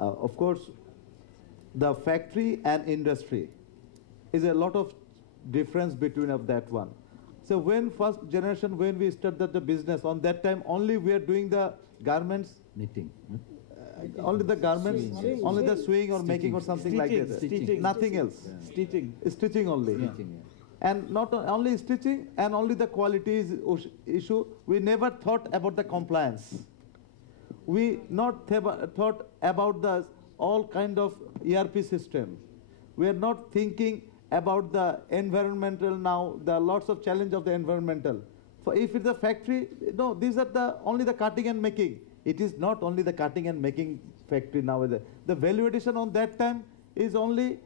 Of course, the factory and industry is a lot of difference between of that one. So when first generation, when we started the business, on that time only we are doing the garments. Knitting. Only the garments, Sewing. only the sewing or Stitching. making or something like that. Stitching. Nothing else. Yeah. Stitching. Stitching only. Stitching, And not only stitching and only the quality issue, we never thought about the compliance. We not thought about the all kind of ERP system. We are not thinking about the environmental now, the lots of challenge of the environmental. For if it's a factory, no, these are the only the cutting and making. It is not only the cutting and making factory nowadays. The value addition on that time is only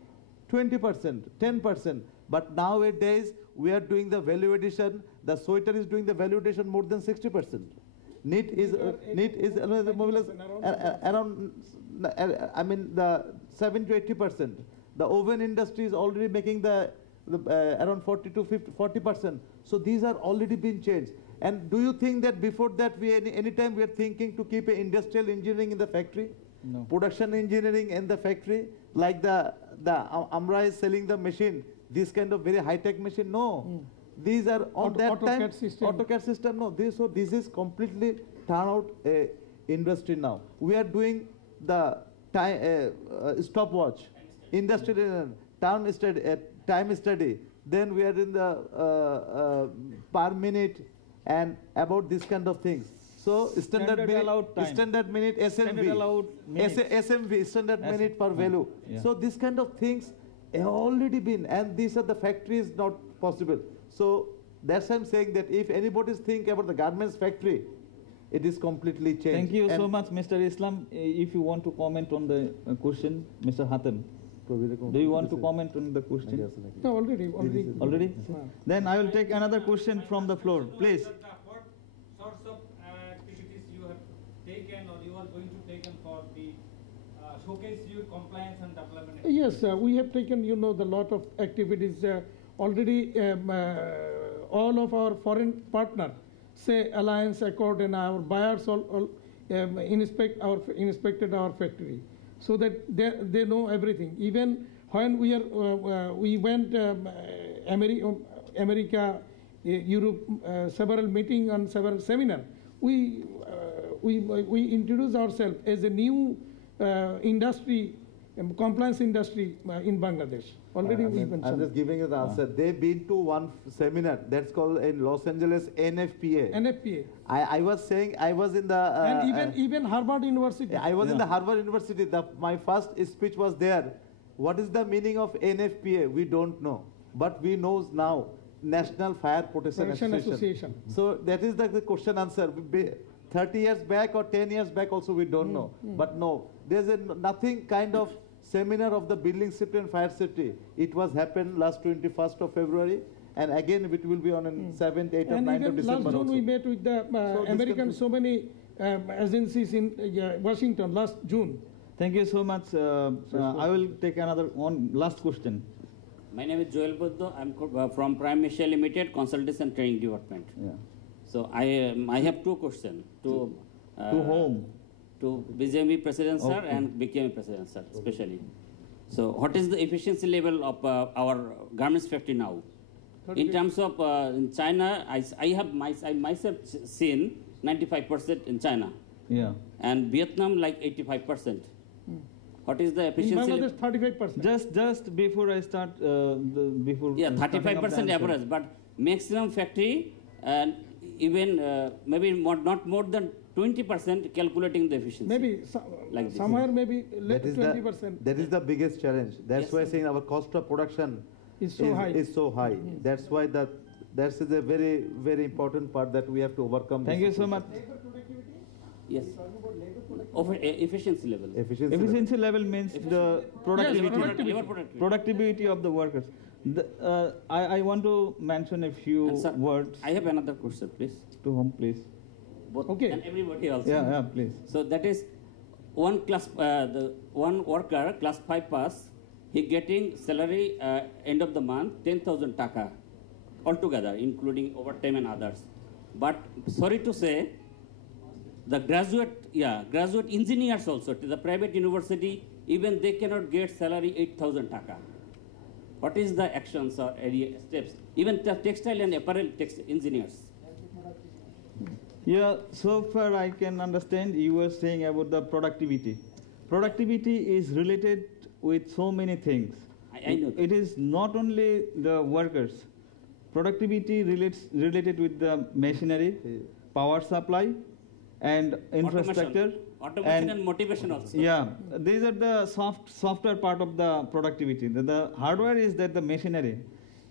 20%, 10%. But nowadays, we are doing the value addition. The sweater is doing the value addition more than 60%. Knit is around, I mean, the 7 to 80%. The oven industry is already making the around 40 to 40%. So these are already been changed. And do you think that before that, any time we are thinking to keep industrial engineering in the factory? No. Production engineering in the factory, like the Amra is selling the machine, this kind of very high-tech machine, no. These are on that time, AutoCAD system, no. So this is completely turn out industry now. We are doing the time stopwatch, industrial time study. Then we are in the per minute and about this kind of things. So standard minute, SMV, standard minute per value. Yeah. So this kind of things have already been, and these are the factories not possible. So that's why I'm saying that if anybody is thinking about the garments factory, it is completely changed. Thank you so much, Mr. Islam. If you want to comment on the question, Mr. Hatem. Do you want to comment on the question? No, already. Already? Then I will take another question from the floor. Please. What sorts of activities you have taken or you are going to take for the showcase your compliance and development? Yes, we have taken, the lot of activities already. All of our foreign partners, say Alliance, Accord, and our buyers all inspected our factory, so that they know everything. Even when we went America, Europe, several meetings and several seminars, we introduced ourselves as a new industry, compliance industry in Bangladesh. Already we mentioned. I'm just giving you the answer. They've been to one seminar that's called in Los Angeles NFPA. NFPA. I was saying I was in the and even Harvard University. I was in the Harvard University. My first speech was there. What is the meaning of NFPA? We don't know, but we know now. National Fire Protection Association. So that is the question answer. 30 years back or 10 years back also we don't know. But no, there's nothing kind of seminar of the building safety and fire safety. It was happened last 21st of February, and again it will be on 7th, 8th, or 9th of December. Last June also. we met with the American so many agencies in Washington last June. Thank you so much. I will take another one last question. My name is Joel Buddo. I'm from Prime Asia Limited, Consultants and Training Department. Yeah. So I have two questions to whom? To BJME President Sir and BKME President Sir, especially. So what is the efficiency level of our garments factory now? In terms of in China, I myself seen 95% in China. Yeah. And Vietnam like 85%. What is the efficiency? In Bangladesh, 35%. Just before I start, before. Yeah, 35% average, but maximum factory and even maybe not more than 20% calculating the efficiency. Maybe like somewhere maybe 20%. That is the biggest challenge. That's why saying our cost of production is so high. That's why that is a very, very important part that we have to overcome. Thank you so much. Yes. Efficiency level. Efficiency level means the productivity of the workers. I want to mention a few words. I have another question, please. To whom, please? Both okay. And everybody else. Yeah, please. So that is one class. The one worker, class 5 pass, he getting salary end of the month 10,000 taka altogether, including overtime and others. But sorry to say, the graduate engineers also to the private university, even they cannot get salary 8,000 taka. What is the actions or area steps? Even the textile and apparel engineers. Yeah, so far I can understand you were saying about the productivity. Productivity is related with so many things. I know that. It is not only the workers. Productivity related with the machinery, power supply, and infrastructure. Automation and motivation also. Yeah, these are the software part of the productivity. The hardware is that the machinery.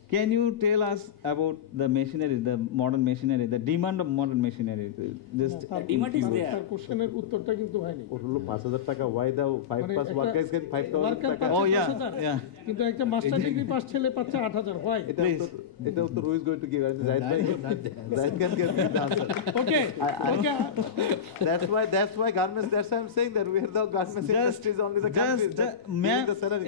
Can you tell us about the machinery, the modern machinery, the demand of modern machinery? Just demand is there. তার কোশ্চেনের উত্তরটা কিন্তু হয়নি। ওর হলো 5,000 টাকা, why the 5 plus workers get 5,000 টাকা? Oh yeah, yeah. কিন্তু একটা মাস্টার ডিগ্রি পাস ছেলে পাচ্ছে 8,000 হয়। এটা উত্তর who is going to give? Zahid bhai? Zahid can give the answer. Okay, okay. That's why garments. That's why I'm saying that we are the garments industry is only the country that giving the salary.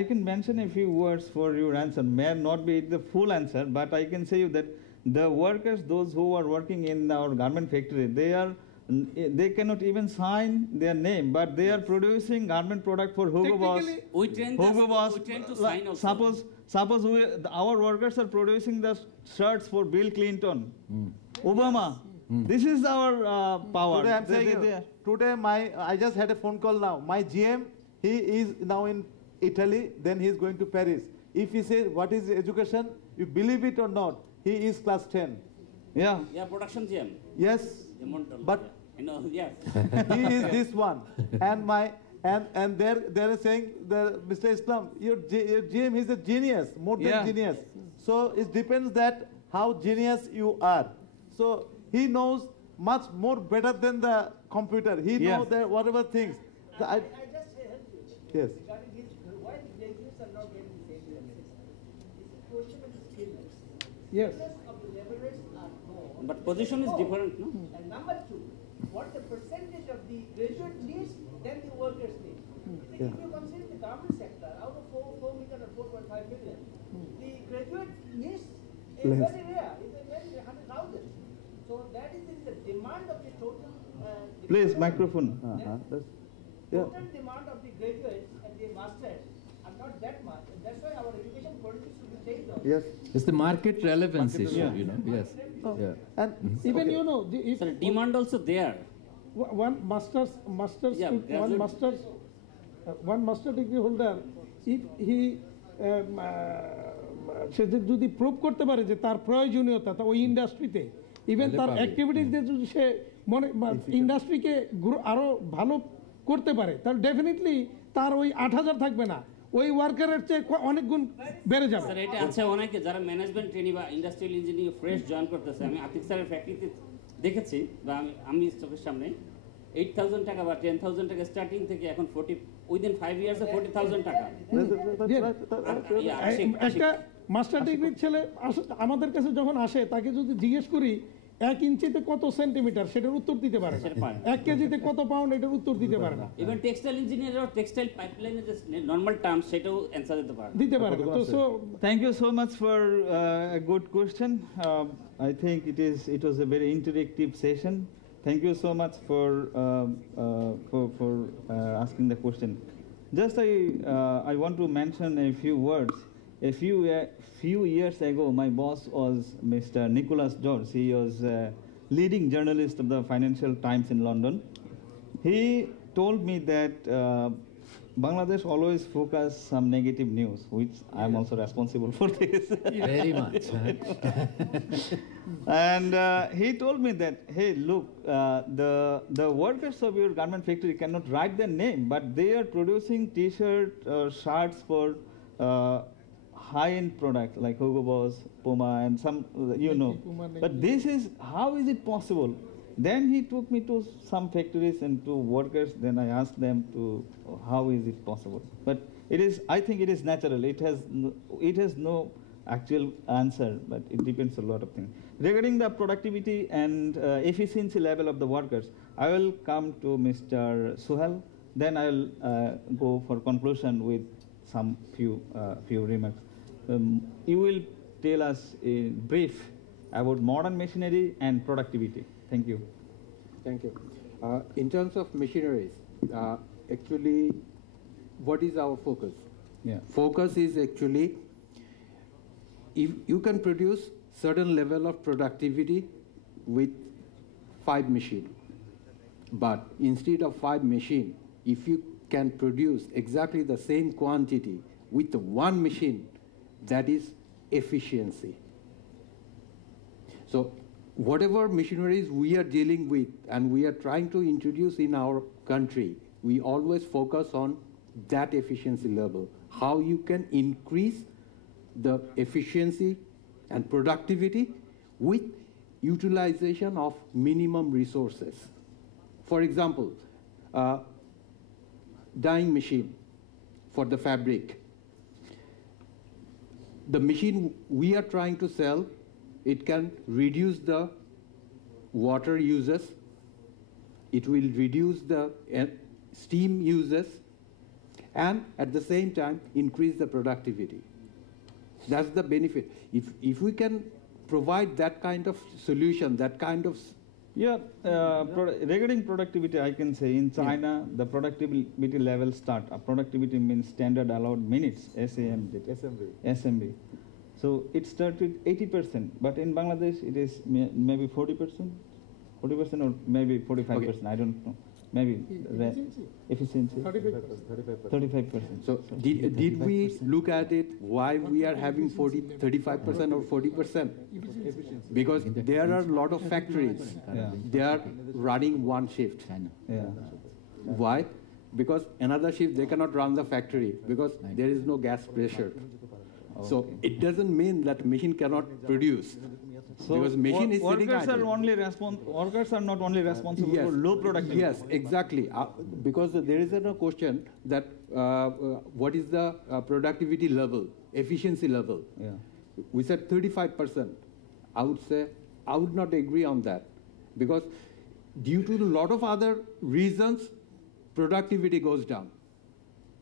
I can mention a few words for your answer. May not be the full answer, but I can say you that the workers, those who are working in our garment factory, they cannot even sign their name, but they are producing garment product for Hugo Boss. We train to sign also. Suppose our workers are producing the shirts for Bill Clinton, Obama. This is our power. Today I'm saying today I just had a phone call now. My GM, he is now in Italy, then he is going to Paris. If he says what is education, you believe it or not, he is class 10. Yeah. Yeah, production GM. Yes, but yes. he is this one. And they're saying that Mr. Islam, your GM is a genius, more than genius. So it depends that how genius you are. So he knows much more better than the computer. He knows that whatever things. I just help you. Yes. Regarding this, why the graduates are not getting the same benefits? It's a question of the skill mix. Yes. Skills of the laborers are more. But position is different, no? And number two, what the percentage of the graduate needs than the workers need. If you consider the garment sector, out of 4 million or 4.5 million, the graduate needs is very rare. It's a very 100,000. So that is the demand of the total. Please, microphone. Total demand of the graduates and the masters are not that much. And that's why our education policy should be changed also. Yes. It's the market relevance issue, you know. Yes. Yeah. And Even you know, if So demand also there. one master degree holder, if he সে যদি prove করতে পারে যে তার প্রয়োজনীয়তা তা ওই ইন্ডাস্ট্রিতে, even তার অ্যাক্টিভিটিস দিয়ে যদি সে মনে ইন্ডাস্ট্রিকে আরো ভালো করতে পারে, তাহলে ডেফিনেটলি তার ওই 8,000 থাকবে না, ওই ওয়ার্কারের চেয়ে অনেক গুণ বেড়ে যাবে। স্যার এটা আছে অনেকে যারা ম্যানেজমেন্ট ট্রেনি বা ইন্ডাস্ট্রিয়াল ইঞ্জিনিয়ারিং ফ্রেশ জয়েন করতেছে, আমি আতিক স্যারের ফ্যাক্টরিতে দেখেছি বা আমি চোখের সামনে 8,000 টাকা বা 10,000 টাকা স্টার্টিং থেকে এখন 40 উইদিন 5 ইয়ার্সে 40,000 টাকা। একটা মাস্টার ডিগ্রির ছেলে আমাদের কাছে যখন আসে তাকে যদি জিজ্ঞেস করি 1 ইঞ্চিতে কত সেন্টিমিটার, সেটার উত্তর দিতে পারে না। 1 কেজিতে কত পাউন্ড, এটার উত্তর দিতে পারে না। ইভেন টেক্সটাইল ইঞ্জিনিয়ার টেক্সটাইল পাইপলাইনের যে নরমাল টার্ম সেটাও অ্যানসার দিতে পারে না। তো so Thank you so much for a good question. I think it was a very interactive session. Thank you so much for asking the question. Just I want to mention a few words. A few years ago, my boss was Mr. Nicholas George. He was leading journalist of the Financial Times in London. He told me that Bangladesh always focus some negative news, which I'm also responsible for this. Very much. And he told me that, hey, look, the workers of your garment factory cannot write their name, but they are producing T-shirt or shirts for high-end products like Hugo Boss, Puma, and some, But this is, how is it possible? Then he took me to some factories and to workers. Then I asked them how is it possible? But I think it is natural. It has no actual answer, but it depends on a lot of things. Regarding the productivity and efficiency level of the workers, I will come to Mr. Suhel. Then I will go for conclusion with some few remarks. You will tell us in brief about modern machinery and productivity. Thank you. Thank you. In terms of machineries, actually, what is our focus? Yeah. Focus is actually, if you can produce certain level of productivity with 5 machines, but instead of 5 machines, if you can produce exactly the same quantity with 1 machine, that is efficiency. So whatever machineries we are dealing with and we are trying to introduce in our country, we always focus on that efficiency level, how you can increase the efficiency and productivity with utilization of minimum resources. For example, dyeing machine for the fabric. The machine we are trying to sell, it can reduce the water uses, it will reduce the steam uses, and at the same time increase the productivity. That's the benefit. If we can provide that kind of solution, that kind of... Yeah, regarding productivity, I can say in China, the productivity level start. Productivity means standard allowed minutes, SMB. So it started 80%, but in Bangladesh it is maybe 40%, or maybe 45%, okay. I don't know. Maybe efficiency 35%. So did we look at it why we are having 35% or 40%? Because there are a lot of factories. They are running one shift. Why? Because another shift they cannot run the factory because there is no gas pressure. So it doesn't mean that machine cannot produce. So because machine is sitting idle. Workers are not only responsible for low productivity. Yes, exactly. Because there is a question that what is the productivity level, efficiency level. Yeah. We said 35%. I would say I would not agree on that because due to a lot of other reasons, productivity goes down.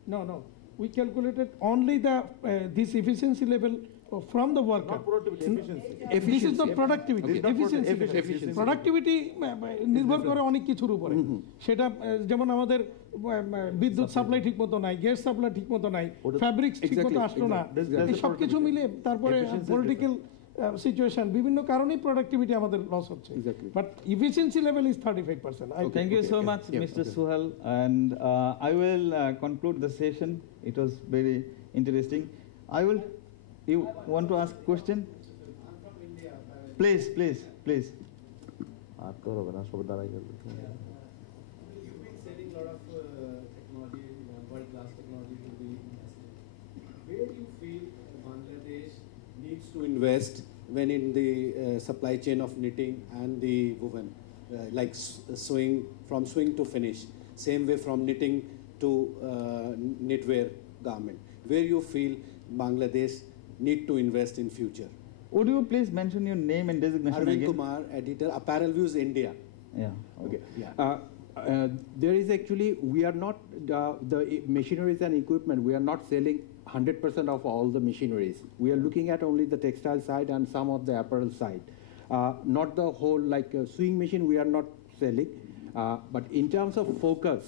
No. We calculated only the this efficiency level from the worker. Not productivity, efficiency. This is the productivity, Okay. efficiency. Productivity নির্ভর করে অনেক কিছুর উপরে সেটা যেমন আমাদের বিদ্যুৎ supply ঠিকমতো নাই, গ্যাস সাপ্লাই ঠিকমতো নাই, ফ্যাব্রিক্স ঠিকমতো আসলো না, এই সব কিছু মিলে তারপরে পলিটিক্যাল সিচুয়েশন বিভিন্ন কারণেই প্রোডাক্টিভিটি আমাদের লস হচ্ছে but efficiency level is 35%. Thank you so much, Mr. Suhal, and I will conclude the session. It was very interesting. You want to ask question? Please. You've been selling a lot of technology, world-class technology to the industry. Where do you feel Bangladesh needs to invest when in the supply chain of knitting and the woven, like sewing, from sewing to finish, same way from knitting to knitwear garment? Where you feel Bangladesh need to invest in future? Would you please mention your name and designation Arvind again? Kumar, editor, Apparel Views India. Yeah. Okay. There is actually, we are not, the machineries and equipment, we are not selling 100% of all the machineries. We are looking at only the textile side and some of the apparel side. Not the whole, like sewing machine, we are not selling. But in terms of focus,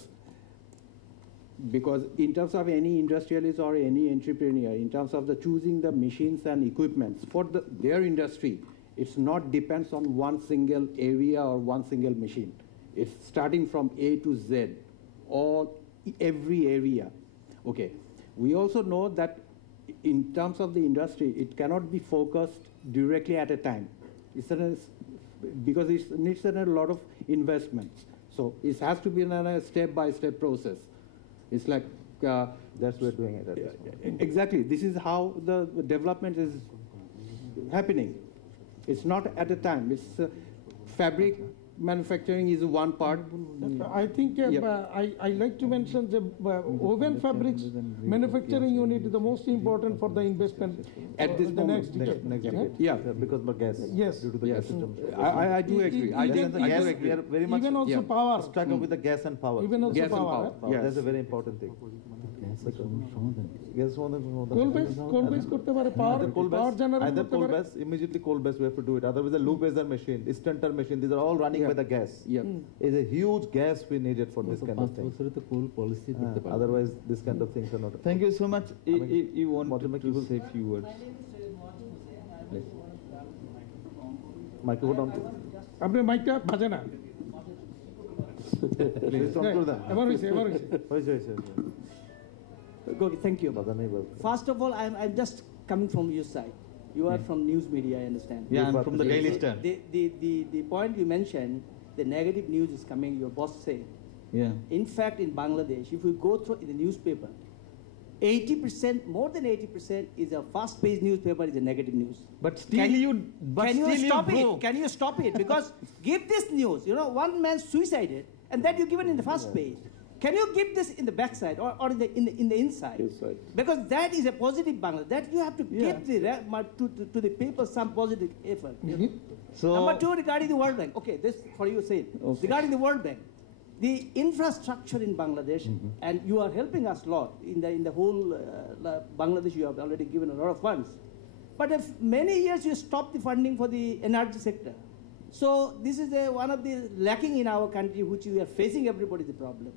because in terms of any industrialist or any entrepreneur, in terms of the choosing the machines and equipments for their industry, it's not depends on one single area or one single machine. It's starting from A to Z, every area. Okay. We also know that in terms of the industry, it cannot be focused directly at a time. Because it needs a lot of investments. So it has to be a step-by-step process. It's like That's we're doing it. Exactly. This is how the development is happening. It's not at a time. It's fabric manufacturing is one part. I think I like to mention the woven fabrics manufacturing unit is the most important for the investment At this the moment. next decade. Yeah. Because of gas. Yes. Due to the gas system. I do agree. I do agree. We are very much Even also power. struggle with the gas and power. Even also Gas and power. power. Yes. That's a very important thing. Gas সমাধান coal base করতে পারে, power generation either করতে coal পারে। base, immediately coal base we have to do it. Otherwise the loop laser machine, stunter machine, these are all running by the gas. Is a huge gas we needed for this kind of thing. Otherwise this kind of things are not. Thank you so much. You want to say a few words? Microphone on. আপনার মাইকটা বাজে না। Please on করে দেন। এবার হইছে। হইছে। Okay, thank you. First of all, I'm just coming from your side. You are from news media, I understand. Yeah, I'm from the Daily Star. The point you mentioned, the negative news is coming, your boss said. Yeah. In fact, in Bangladesh, if we go through in the newspaper, 80%, more than 80% is a fast-paced newspaper is a negative news. But still can you stop it? Can you stop it? Because give this news, you know, one man suicided, and that you given in the first page. Can you give this in the backside or in the inside? Because that is a positive Bangladesh. That you have to give to the people some positive effort. So number two, regarding the World Bank. Okay, this for you say. Regarding the World Bank, the infrastructure in Bangladesh, and you are helping us a lot in the whole Bangladesh. You have already given a lot of funds, but if many years you stopped the funding for the energy sector. So this is one of the lacking in our country, which we are facing. Everybody the problem.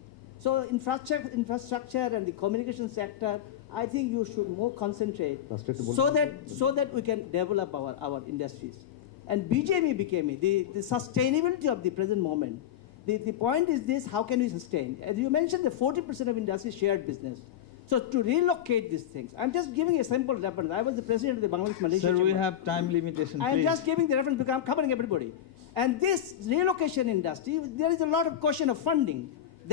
So infrastructure and the communication sector, I think you should more concentrate so that we can develop our industries. And BJME became the sustainability of the present moment. The point is this: how can we sustain? As you mentioned, the 40% of industry shared business. So to relocate these things, I'm just giving a simple reference. I was the president of the Bangladesh Malaysia. Sir, we Chamber. have time limitation. I'm just giving the reference because I'm covering everybody. And this relocation industry, there is a lot of question of funding.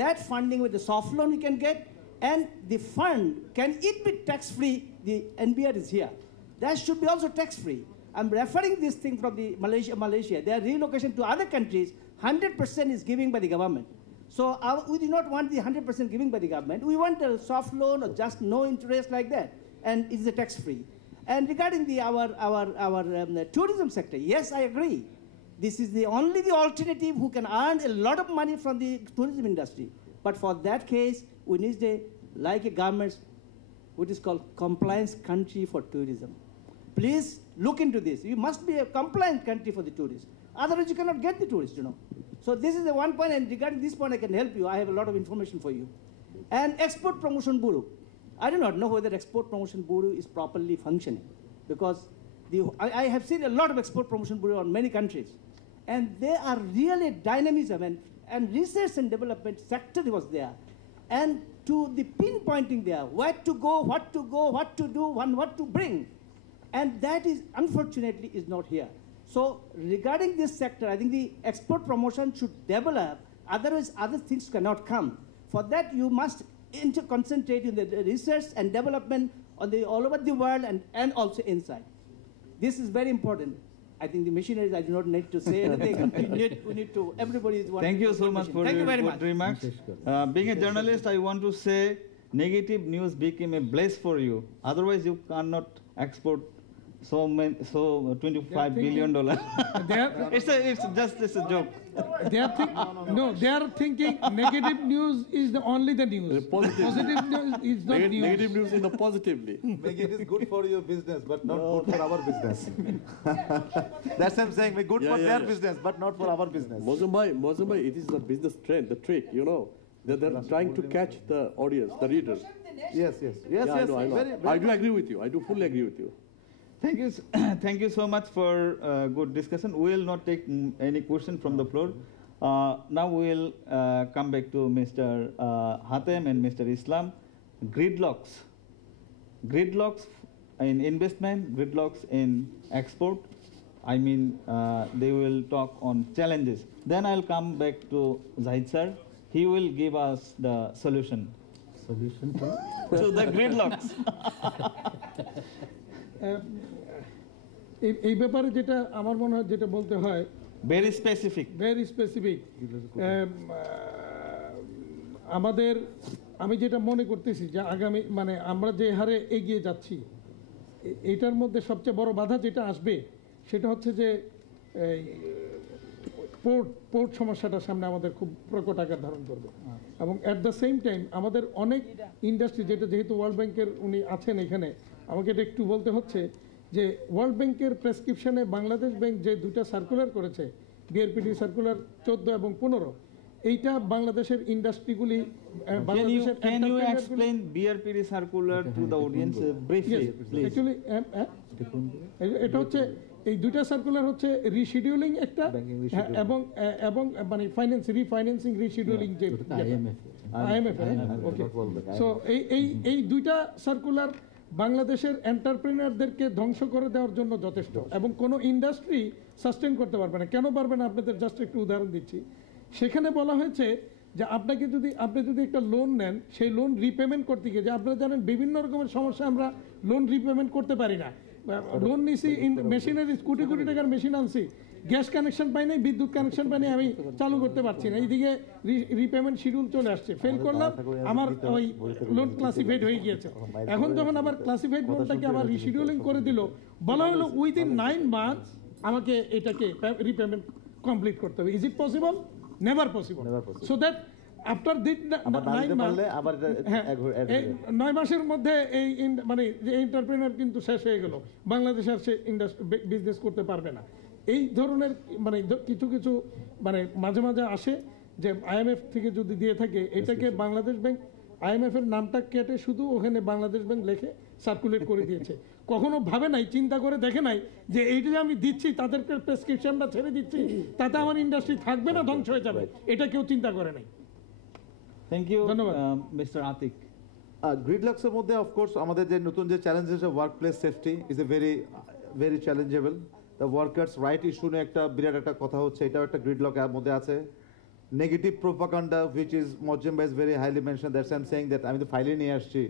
That funding with the soft loan you can get, and the fund, can it be tax-free? The NBR is here. That should be also tax-free. I'm referring this thing from the Malaysia. Their relocation to other countries, 100% is giving by the government. So we do not want the 100% giving by the government. We want a soft loan or just no interest like that, and it's a tax-free. And regarding our tourism sector, yes, I agree. This is only the alternative who can earn a lot of money from the tourism industry. But for that case, we need like a government, which is called compliance country for tourism. Please look into this. You must be a compliant country for the tourists. Otherwise, you cannot get the tourists, you know. So this is the one point, and regarding this point, I can help you. I have a lot of information for you. And Export Promotion Bureau. I do not know whether Export Promotion Bureau is properly functioning, because I have seen a lot of Export Promotion Bureau in many countries, and they are really dynamism and research and development sector was there, and to the pinpointing there, where to go, what to do, and what to bring, and that is unfortunately is not here. So regarding this sector, I think the export promotion should develop, otherwise other things cannot come. For that you must concentrate in the research and development on all over the world and also inside. This is very important. I think the machineries, I do not need to say anything. we need to, everybody is one. Thank you so much for your good remarks. Being a journalist, I want to say negative news became a bless for you. Otherwise, you cannot export so $25 billion. It's a joke. They are thinking negative news is only the news. Positive news is not news. Negative news in the positively. Make it is good for your business, but not good for our business. That's what I'm saying. We're good for their business, but not for our business. Mozumbai, it is the business trend, the trick, you know. They're trying to catch the audience, the readers. Yes. I know. I do agree with you. I do fully agree with you. Thank you so much for good discussion. We will not take any question from the floor. Now we will come back to Mr. Hatem and Mr. Islam. Gridlocks in investment, gridlocks in export. I mean, they will talk on challenges. Then I'll come back to Zahid sir. He will give us the solution. To the gridlocks. এই ব্যাপারে যেটা আমার মনে হয় যেটা বলতে হয় very specific আমাদের আমি যেটা মনে করতেছি যে আগামী মানে আমরা যে হারে এগিয়ে যাচ্ছি এটার মধ্যে সবচেয়ে বড় বাধা যেটা আসবে সেটা হচ্ছে যে পোর্ট সমস্যাটার সামনে আমাদের খুব প্রকট আকার ধারণ করবে। এবং অ্যাট দ্য সেম টাইম আমাদের অনেক ইন্ডাস্ট্রি, যেহেতু ওয়ার্ল্ড ব্যাংকের উনি আছেন এখানে, আমাকে এটা একটু বলতে হচ্ছে যে ওয়ার্ল্ড ব্যাংকের প্রেসক্রিপশনে বাংলাদেশ ব্যাংক যে 2টা সার্কুলার করেছে, বিআরপিডি সার্কুলার 14 এবং 15, এইটা বাংলাদেশের ইন্ডাস্ট্রিগুলি, Can you explain BRPD circular to the audience briefly, please? Actually, এটা হচ্ছে এই 2টা সার্কুলার হচ্ছে রিশিডিউলিং একটা, এবং মানে রিফাইন্যান্সিং রিশিডিউলিং যে IMF, ওকে। সো এই 2টা সার্কুলার বাংলাদেশের এন্টারপ্রেনারদেরকে ধ্বংস করে দেওয়ার জন্য যথেষ্ট, এবং কোনো ইন্ডাস্ট্রি সাস্টেন করতে পারবে না। কেন পারবে না? আপনাদের জাস্ট একটু উদাহরণ দিচ্ছি। সেখানে বলা হয়েছে যে আপনি যদি একটা লোন নেন, সেই লোন রিপেমেন্ট করতে গিয়ে, যে আপনারা জানেন বিভিন্ন রকমের সমস্যা, আমরা লোন রিপেমেন্ট করতে পারি না। লোন নিছি, মেশিনারিজ, কোটি কোটি টাকার মেশিন আনছি, গ্যাস কানেকশন পাই নাই, বিদ্যুৎ কানেকশন পাই নাই, আমি চালু করতে পারছি না। এইদিকে রিপেমেন্ট শিডিউল চলে আসছে, ফেল করলাম, আমার ওই লোন ক্লাসিফাইড হয়ে গিয়েছে। এখন যখন আবার ক্লাসিফাইড লোনটাকে আবার রিশিডিউলিং করে দিল, বলা হলো উইদিন 9 মান্থস আমাকে এটাকে রিপেমেন্ট কমপ্লিট করতে হবে। Is it possible? Never possible. So that after this 9 মাসের মধ্যে এই মানে যে এন্টারপ্রেনার কিন্তু শেষ হয়ে গেল, বাংলাদেশ আর সে বিজনেস করতে পারবে না। এই ধরনের মানে কিছু মানে মাঝে মাঝে আসে যে IMF থেকে যদি দিয়ে থাকে, এটাকে বাংলাদেশ ব্যাংক IMF এর নামটা কেটে শুধু ওখানে বাংলাদেশ ব্যাংক লিখে সার্কুলেট করে দিয়েছে। কখনো ভাবে নাই, চিন্তা করে দেখে নাই যে এইটা যে আমি দিচ্ছি, তাদেরকে প্রেসক্রিপশনটা ছেড়ে দিচ্ছি, তাতে আমার ইন্ডাস্ট্রি থাকবে না, ধ্বংস হয়ে যাবে, এটা কেউ চিন্তা করে নাই। Thank you, mister Atik. গ্রিডলক্সের মধ্যে অফকোর্স আমাদের যে নতুন যে challenges of workplace safety is a very challengeable. The workers right issue নিয়ে একটা বিরাট একটা কথা হচ্ছে, এটাও একটা গ্রিডলকের মধ্যে আছে। Negative propaganda which is Mojim is very highly mentioned, that's I'm saying that আমি তো ফাইলে নিয়ে আসছি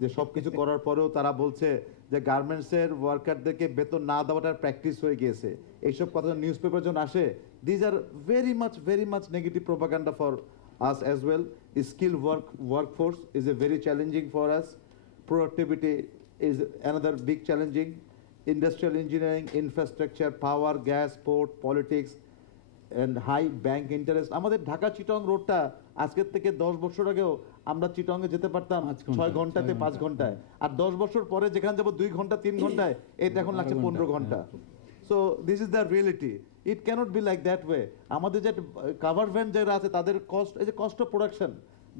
যে সব কিছু করার পরেও তারা বলছে যে গার্মেন্টসের ওয়ার্কারদেরকে বেতন না দেওয়াটার প্র্যাকটিস হয়ে গিয়েছে। এইসব কথা নিউজ পেপার যখন আসে, these are very much negative propaganda for us as well. Skilled workforce is a very challenging for us. Productivity is another big challenging. Industrial engineering, infrastructure, power, gas, port, politics, and high bank interest. আমাদের ঢাকা চিটং রোডটা আজকের থেকে 10 বছর আগেও আমরা চিটংয়ে যেতে পারতাম 6 ঘন্টাতে 5 ঘন্টায়, আর 10 বছর পরে যেখানে যাব 2 ঘন্টা 3 ঘন্টায়, এটা এখন লাগছে 15 ঘন্টা। So this is the reality. It cannot be like that way. আমাদের যে কাভার ভ্যান যারা আছে তাদের কস্ট, এই যে cost of production,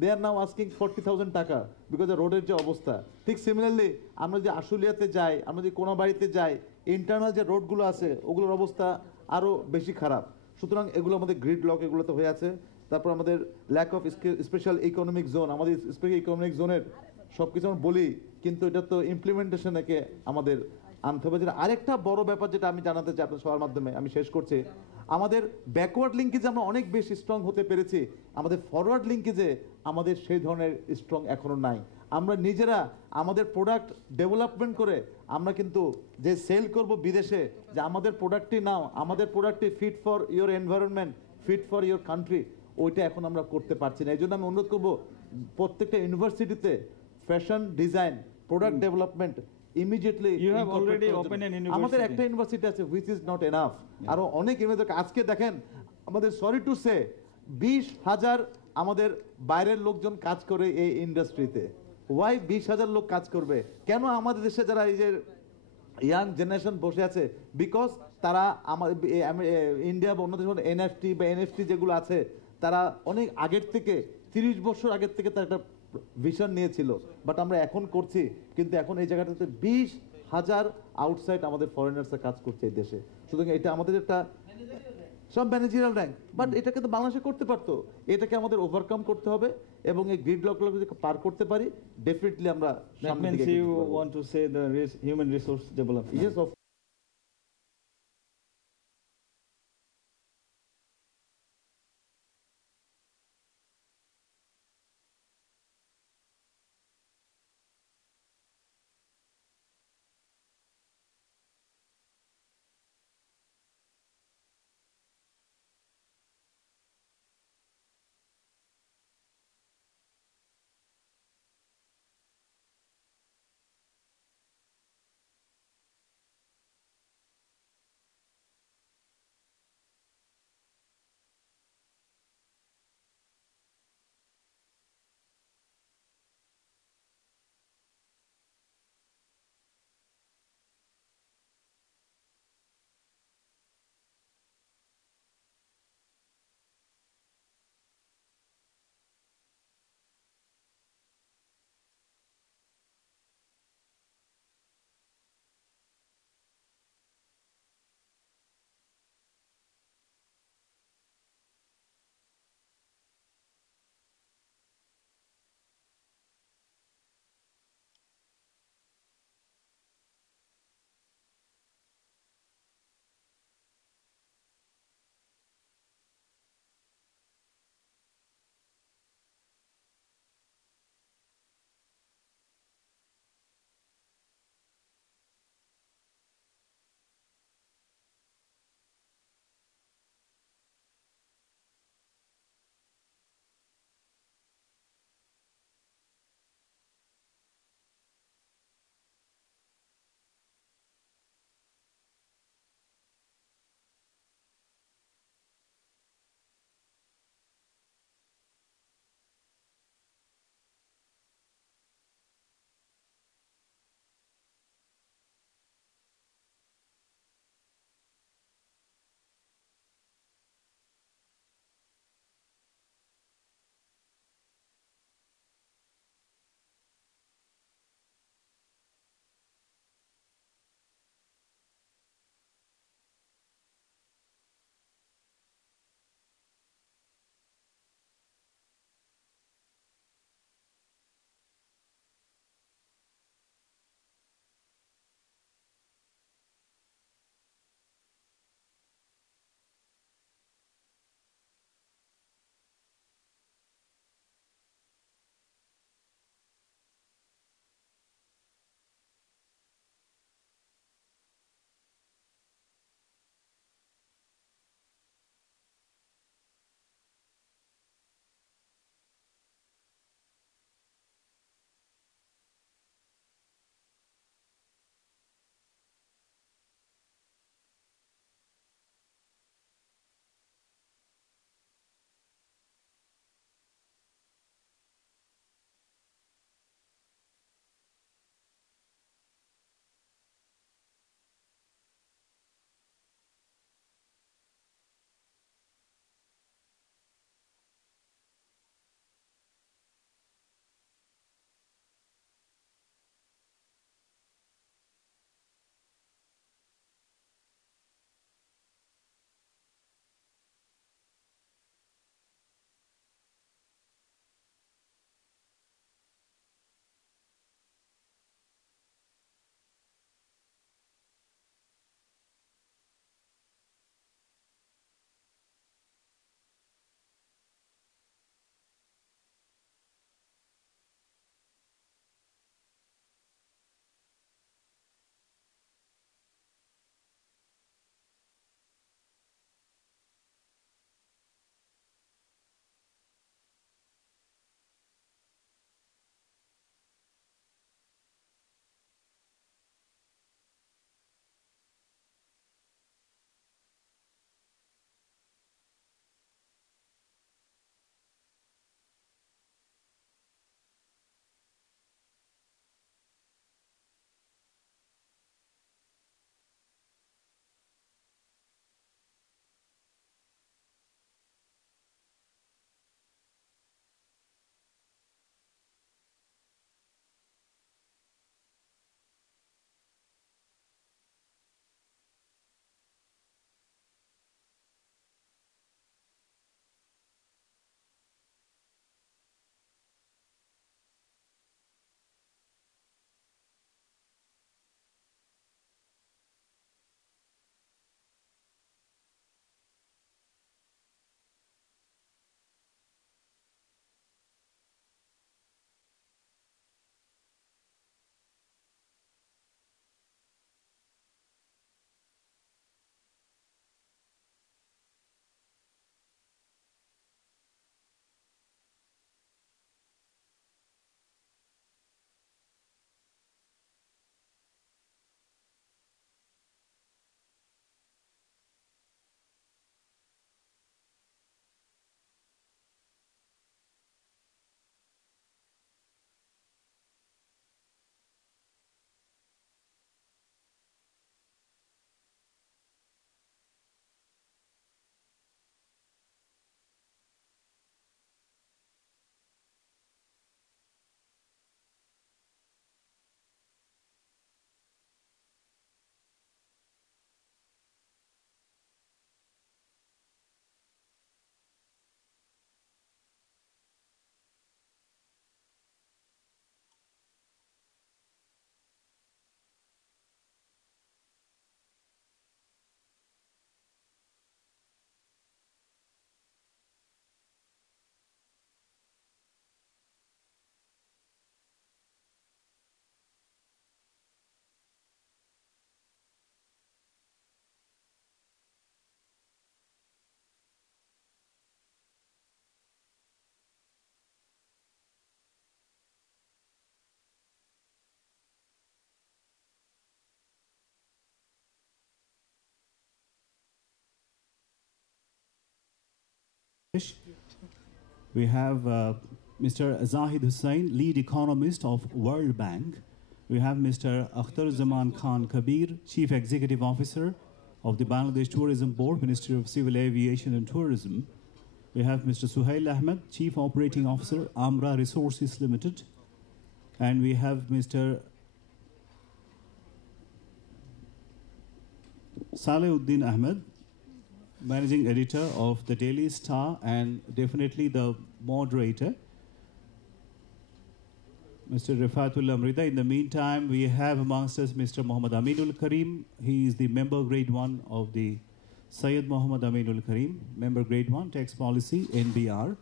they are now asking 40,000 টাকা বিকজ রোডের যে অবস্থা। ঠিক সিমিলারলি আমরা যে আশুলিয়াতে যাই, আমরা যদি কোনাবাড়িতে যাই, ইন্টারনাল যে রোডগুলো আছে ওগুলোর অবস্থা আরও বেশি খারাপ। সুতরাং এগুলো আমাদের গ্রিড লক এগুলোতে হয়ে আছে। তারপর আমাদের lack of special economic zone, আমাদের স্পেশাল ইকোনমিক জোনের সব কিছু আমরা বলি, কিন্তু এটা তো ইমপ্লিমেন্টেশনকে আমাদের আনতে হবে। যেটা আরেকটা বড় ব্যাপার যেটা আমি জানাতে চাই আপনার সবার মাধ্যমে, আমি শেষ করছি, আমাদের ব্যাকওয়ার্ড লিঙ্কেজে আমরা অনেক বেশি স্ট্রং হতে পেরেছি, আমাদের ফরওয়ার্ড লিঙ্কেজে আমাদের সেই ধরনের স্ট্রং এখনো নাই। আমরা নিজেরা আমাদের প্রোডাক্ট ডেভেলপমেন্ট করে আমরা কিন্তু যে সেল করব বিদেশে, যে আমাদের প্রোডাক্টটি নাও, আমাদের প্রোডাক্টটি fit for your environment, fit for your country, ওইটা এখন আমরা করতে পারছি না। এই জন্য আমি অনুরোধ করবো প্রত্যেকটা ইউনিভার্সিটিতে fashion design, product development immediately. আমাদের একটা ইউনিভার্সিটি আছে which is not enough, আরো অনেক ইউনিভার্সিটি আজকে দেখেন আমাদের, সরি টু সে, 20,000 আমাদের বাইরের লোকজন কাজ করে এই ইন্ডাস্ট্রিতে। ওয়াই 20,000 লোক কাজ করবে? কেন আমাদের দেশে যারা এই যে ইয়াং জেনারেশন বসে আছে, বিকজ তারা আমাদের ইন্ডিয়া বা অন্য দেশ এনএফটি বা এনএফটি যেগুলো আছে, তারা অনেক আগের থেকে 30 বছর আগের থেকে তারা একটা ভিশন নিয়েছিল, বাট আমরা এখন করছি, কিন্তু এখন এই জায়গাটাতে 20,000 আউটসাইড আমাদের ফরেনার্সরা কাজ করছে এই দেশে। সুতরাং এটা আমাদের একটা সব ম্যানেজারিয়াল র্যাঙ্ক, বাট এটাকে তো বাংলাদেশে করতে পারতো। এটাকে আমাদের ওভারকাম করতে হবে এবং এই গ্রিড লকগুলো যদি পার করতে পারি, ডেফিনেটলি আমরা সামনের দিকে এগিয়ে যেতে পারবো। You want to say the human resource development? Yes, of We have Mr. Zahid Hussain, lead economist of World Bank. We have Mr. Akhtar Zaman Khan Kabir, Chief Executive Officer of the Bangladesh Tourism Board, Ministry of Civil Aviation and Tourism. We have Mr. Suhail Ahmed, Chief Operating Officer, Amra Resources Limited. And we have Mr. Saleh-Uddin Ahmed, Managing Editor of the Daily Star and definitely the moderator, Mr. Rifatul Amrida. In the meantime, we have amongst us Mr. Muhammad Aminul Karim. He is the member grade 1 of the Syed Muhammad Aminul Karim, member grade 1, Tax Policy, NBR.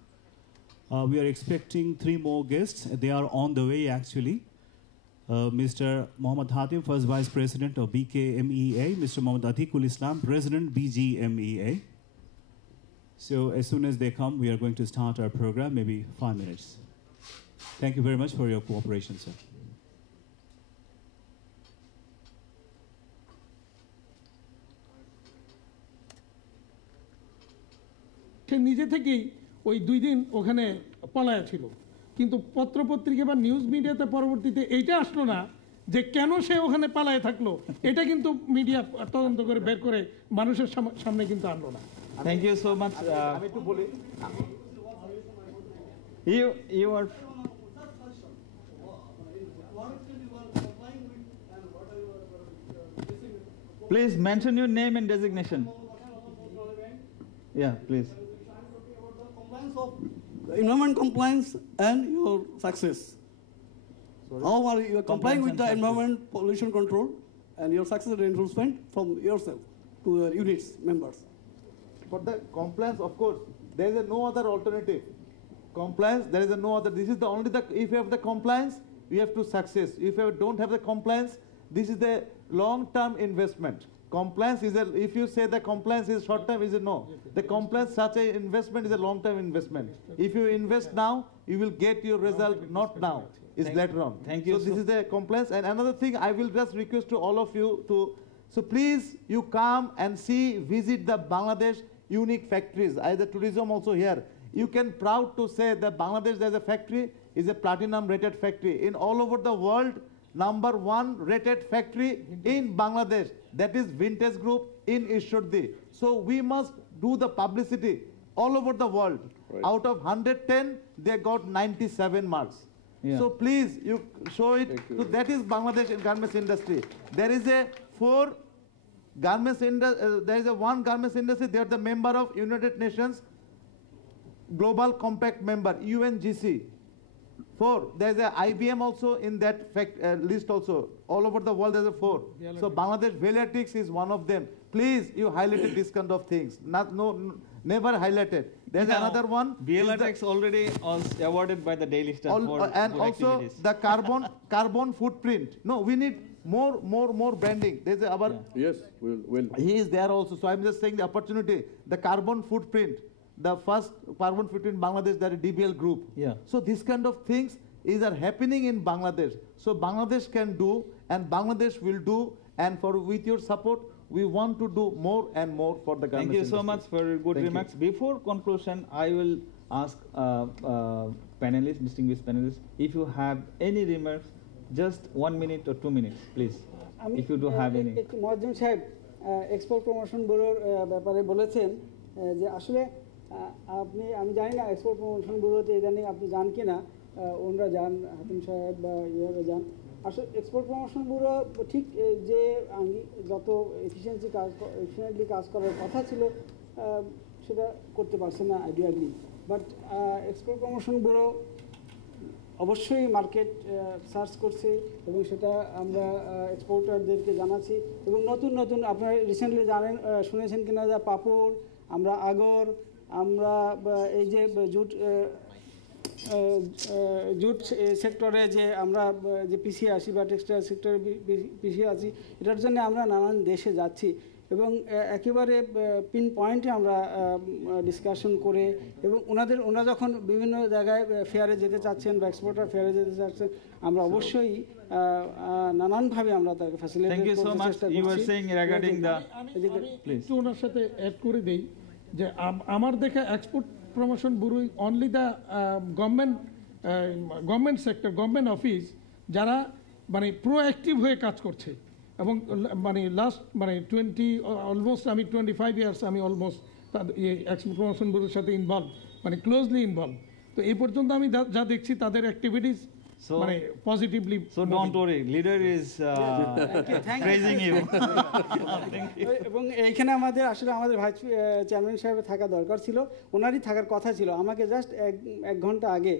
We are expecting 3 more guests. They are on the way actually. Mr. Muhammad Hatim, First Vice President of BKMEA, Mr. Muhammad Atikul Islam, President BGMEA. So as soon as they come, we are going to start our program, maybe 5 minutes. Thank you very much for your cooperation, sir. সে নিজে থেকেই ওই 2 দিন ওখানে পলায়া ছিল, কিন্তু পত্রপত্রিকা বা news মিডিয়াতে পরবর্তীতে এইটা আসলো না যে কেন সে ওখানে পালায়ে থাকলো। এটা কিন্তু মিডিয়া তদন্ত করে বের করে মানুষের সামনে কিন্তু আনলো না। Thank you so much. আমি একটু বলি, you are please mention your name and designation. Yeah, please. Environment compliance and your success. Sorry? How are you complying with the environment pollution control and your success reinforcement from yourself to your units members? For the compliance, of course, there is no other alternative. Compliance, there is no other. This is the only if you have the compliance, you have to success. If you don't have the compliance, this is the long-term investment. Compliance is if you say the compliance is short-term, is no. The compliance, such an investment is a long-term investment. If you invest now, you will get your result not now, it's later on. Thank you. So this is the compliance. And another thing, I will just request to all of you to, so please you come and see, visit the Bangladesh unique factories. The tourism also here. You can proud to say that Bangladesh, there's a factory, is a platinum rated factory. In all over the world, #1 rated factory in Bangladesh, that is Vintage Group in Ishurdi. So we must do the publicity all over the world. Right. Out of 110, they got 97 marks. Yeah. So please, you show it. So that is Bangladesh in garments industry. There is a 4 garments there is a 1 garments industry. They are the member of United Nations Global Compact member, UNGC. 4. There's a IBM also in that list also. All over the world there's a 4. So Bangladesh Valetix is one of them. Please, you highlighted this kind of things. Never highlighted. There's another one. Valetix already was awarded by the Daily Star for and also activities. The carbon footprint. No, we need more branding. There's our yes, we'll. He is there also. So I'm just saying the opportunity. The carbon footprint. The first carbon footprint in Bangladesh, that is DBL group. Yeah. So these kind of things are happening in Bangladesh. So Bangladesh can do, and Bangladesh will do, and with your support, we want to do more and more for the garment industry. Thank you so much for your good remarks. Before conclusion, I will ask panelists, distinguished panelists, if you have any remarks, just 1 minute or 2 minutes, please. If you do have any. মহাজন সাহেব export promotion ব্যুরোর ব্যাপারে বলেছেন যে আসলে আমি জানি না export promotion ব্যুরোতে ইদানিং আপনি যান কি না, ওনারা যান, হাতিম সাহেব বা ইয়েরা যান। আসলে এক্সপোর্ট প্রমোশন ব্যুরো ঠিক যে যত এফিশিয়েন্টলি কাজ করার কথা ছিল সেটা করতে পারছে না ideally. But export promotion bureau অবশ্যই মার্কেট সার্চ করছে এবং সেটা আমরা এক্সপোর্টারদেরকে জানাচ্ছি। এবং নতুন আপনারা রিসেন্টলি শুনেছেন কিনা যে পাপড়, আমরা আগর, আমরা এই যে জুট সেক্টরে যে আমরা যে পিছিয়ে আছি বা টেক্সটাইল সেক্টরে পিছিয়ে আছি, এটার জন্য আমরা নানান দেশে যাচ্ছি এবং একেবারে পিন পয়েন্টে আমরা ডিসকাশন করে এবং ওনারা যখন বিভিন্ন জায়গায় ফেয়ারে যেতে চাচ্ছেন বা এক্সপোর্টার ফেয়ারে যেতে চাচ্ছেন, আমরা অবশ্যই নানানভাবে আমরা তাকে ফ্যাসিলিটেট করতে চেষ্টা করছি। আমি একটু ওনার সাথে অ্যাড করে দেই যে আমার দেখা export Promotion Bureau only the government sector, government office যারা মানে প্রোঅ্যাক্টিভ হয়ে কাজ করছে এবং মানে লাস্ট মানে অলমোস্ট আমি 25 ইয়ার্স আমি অলমোস্ট এক্সপোর্ট প্রমোশন ব্যুরোর সাথে ইনভলভ মানে ক্লোজলি ইনভলভ তো এই পর্যন্ত আমি যা দেখছি তাদের অ্যাক্টিভিটিস মানে positively So don't worry, leader is praising you. এবং এইখানে আমাদের আসলে আমাদের ভাইস চেয়ারম্যান সাহেবের থাকা দরকার ছিল, ওনারই থাকার কথা ছিল। আমাকে জাস্ট এক ঘন্টা আগে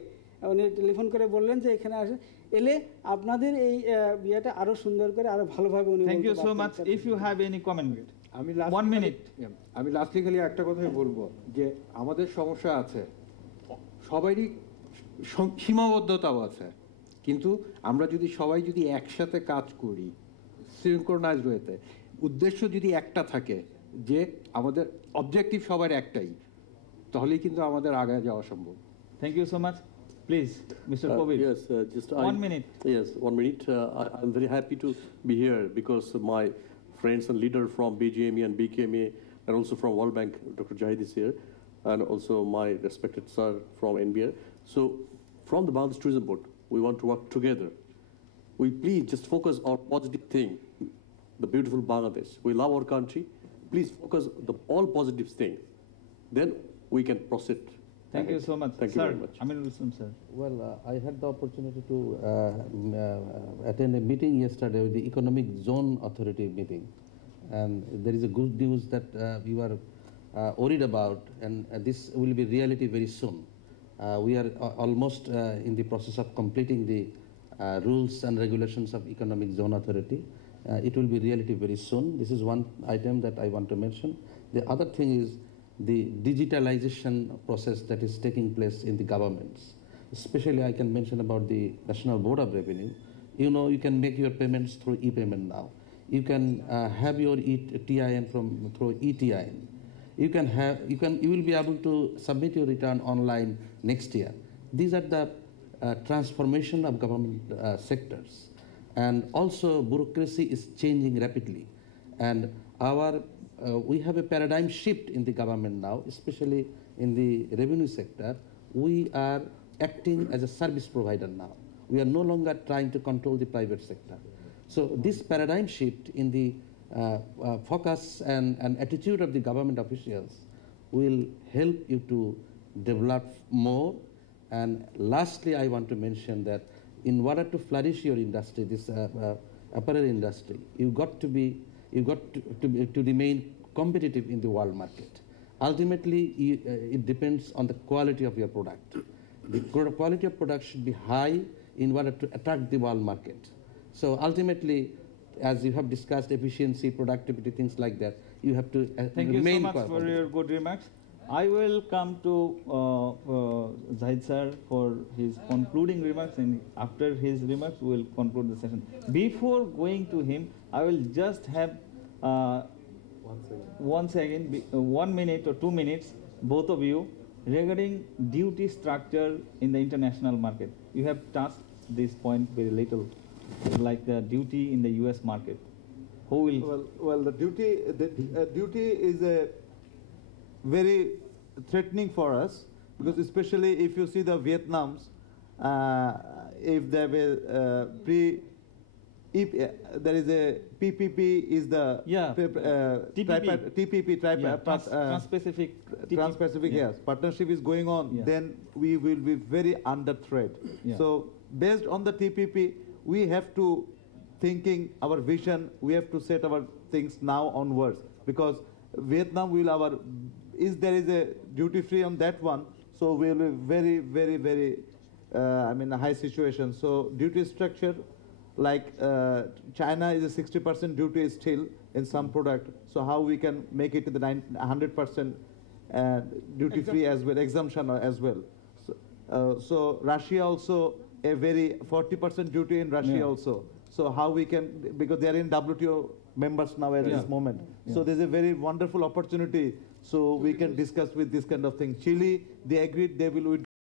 উনি টেলিফোন করে বললেন যে এখানে আসে এলে আপনাদের এই বিয়েটা আরো সুন্দর করে আরো ভালোভাবে উনি Thank you so much. If you have any comment, আমি 1 minute. আমি লাস্টলি খালি একটা কথাই বলবো যে আমাদের সমস্যা আছে, সবারই সীমাবদ্ধতাও আছে, কিন্তু আমরা যদি সবাই যদি একসাথে কাজ করি সিনক্রোনাইজড ওয়েতে, উদ্দেশ্য যদি একটা থাকে যে আমাদের অবজেক্টিভ সবার একটাই, তাহলেই কিন্তু আমাদের আগে যাওয়া সম্ভব। Thank you so much. Please, Mr. Kobi. Yes, just 1 minute. Yes, 1 minute. I'm very happy to be here because my friends and leader from BGME and BKMA and also from World Bank, Dr. Jahid is here, and also my respected sir from NBR. So from the Bangladesh Tourism Board, we want to work together. We please just focus on positive thing, the beautiful Bangladesh. We love our country. Please focus the all positive thing. Then we can proceed. Thank you so much. Thank you Sir, very much. Aminul Islam, sir. Well, I had the opportunity to attend a meeting yesterday with the Economic Zone Authority meeting. And there is a good news that we were worried about, and this will be reality very soon. We are almost in the process of completing the rules and regulations of Economic Zone Authority. It will be reality very soon. This is one item that I want to mention. The other thing is the digitalization process that is taking place in the governments. Especially I can mention about the National Board of Revenue. You know, you can make your payments through e-payment now. You can have your TIN through ETIN. You will be able to submit your return online next year. These are the transformation of government sectors. And also bureaucracy is changing rapidly. And we have a paradigm shift in the government now, especially in the revenue sector. We are acting as a service provider now. We are no longer trying to control the private sector. So this paradigm shift in the focus and attitude of the government officials will help you to develop more. And lastly, I want to mention that in order to flourish your industry, this apparel industry, you got to remain competitive in the world market. Ultimately, it depends on the quality of your product. The quality of product should be high in order to attract the world market. So ultimately, as you have discussed efficiency, productivity, things like that, you have to Thank you so much for your good remarks. I will come to Zahid sir for his concluding remarks, and after his remarks, we will conclude the session. Before going to him, I will just have 1 minute or 2 minutes, both of you, regarding duty structure in the international market. You have touched this point very little, like the duty in the US market. Who will? Well, the duty is a very threatening for us, because especially if you see the Vietnams, if there were there is a PPP is the TPP Trans-Pacific yes, partnership is going on, then we will be very under threat. So based on the TPP, we have to thinking our vision, we have to set our things now onwards, because Vietnam will there is a duty free on that one, so we will be very, very, very a high situation. So duty structure, like China is a 60% duty still in some product, so how we can make it to the 100% duty free as well, exemption as well. So Russia also a very 40% duty in Russia also. So how we can, because they are in WTO members now at this moment. So there's a very wonderful opportunity. So we can discuss with this kind of thing. Chile, they agreed they will